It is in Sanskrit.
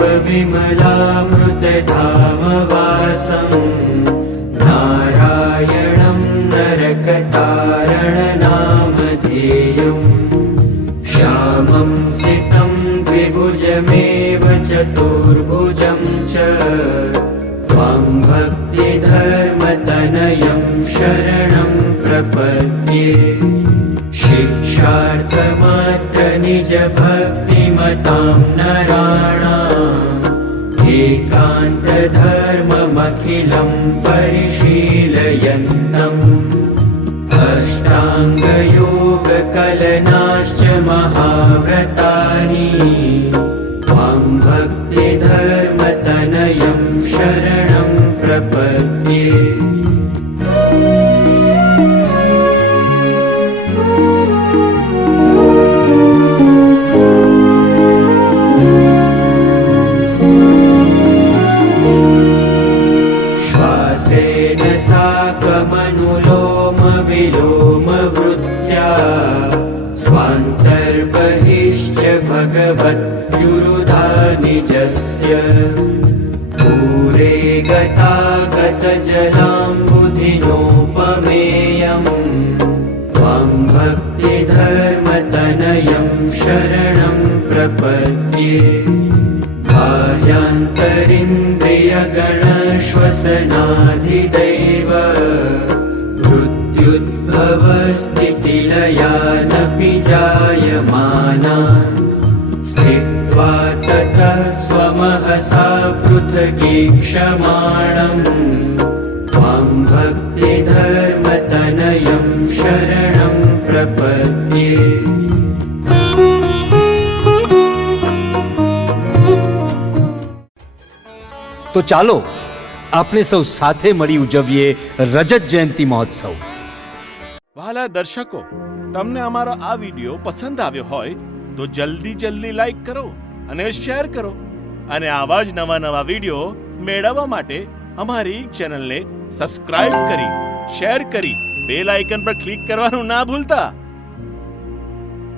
विमलामृतधामवासं नारायणं नरकतारणनामधेयम् श्यामं सितं द्विभुजमेव चतुर्भुजं च त्वां भक्तिधर्मतनयं शरणं प्रपद्ये शिक्षार्थमात्र निजभक्तिमतां नराणाम् एकान्तधर्ममखिलं परिशीलयन्तम् अष्टाङ्गयोगकलनाश्च महाव्रतानि त्वां भक्तिधर्मतनयं शरणं प्रपद्ये श्वासेन साकमनुलोमविलोमवृत्त्या स्वान्तर्बहिश्च भगवत्युरुधा निजस्य पूरे गतागतजलाम्बुधिनोपमेयम् त्वां भक्तिधर्मतनयं शरणं प्रपद्ये बाह्यान्तरिन्द्रियगणश्वसनाधिदैव मृत्युद्भवस्थितिलयानपि जायमाना स्थित्वा ततः स्वमहसा पृथगीक्षमाणम् त्वां भक्तिधर्मतनयं शरणं प्रपद्ये તો ચાલો આપણે સૌ સાથે મળી ઉજવીએ રજત જયંતિ મહોત્સવ. વહાલા દર્શકો, તમને અમારો આ વિડિયો પસંદ આવ્યો હોય તો જલ્દી લાઈક કરો અને શેર કરો અને આવા જ નવા વિડિયો મેળવવા માટે અમારી ચેનલને સબસ્ક્રાઇબ કરી શેર કરી બેલ આઇકન પર ક્લિક કરવાનું ના ભૂલતા.